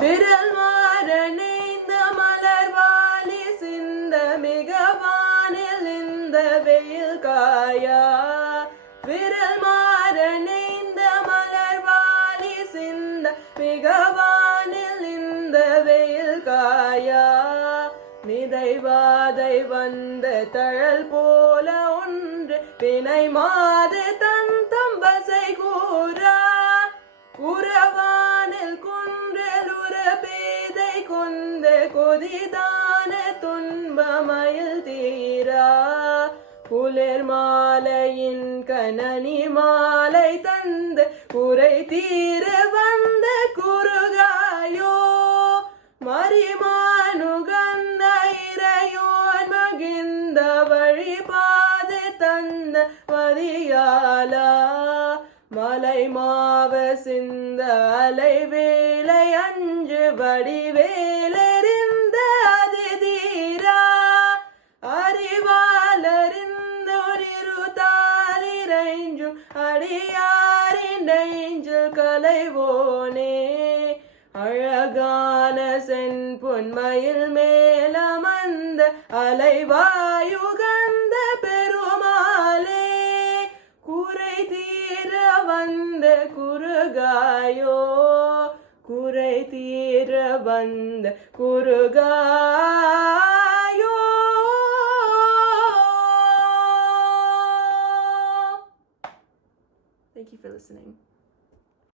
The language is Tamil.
விரல் மாறணைந்த மலர்வாலி சிந்த மிகவானில் இந்த வெயில் காயா விரல் மாறணைந்த மலர்வாலி சிந்த மிகவானில் இந்த வெயில் காயா நிதைவாதை வந்த தழல் போல ஒன்று பிணை மாது தன் தம்பசை கூறா குறவானில் குன்றலுற பேதை கொந்த கொதிதான துன்பமயில் தீரா குளிர் மாலையின் கனனி மாலை தந்த குறை தீர வந்த குறுகாயோ மரிமானுகந்த இறையோன் மகிழ்ந்த வழிபாது தந்த மதியாலா மலை மாவ சிந்த அலை வேலை அஞ்சு வடிவேலறிந்த அதிதீரா அறிவாலறிந்த ஒரிரு தாளிரைஞ்சும் அடியாரின் நெஞ்சில் கலைவோனே அழகான சென் பொன்மயில் மேலமந்த அலைவாயுகந்த பெருமாளே குறை தீர வந்த குறுகாயோ குறை தீர வந்த குறுகாயோ. Thank you for listening.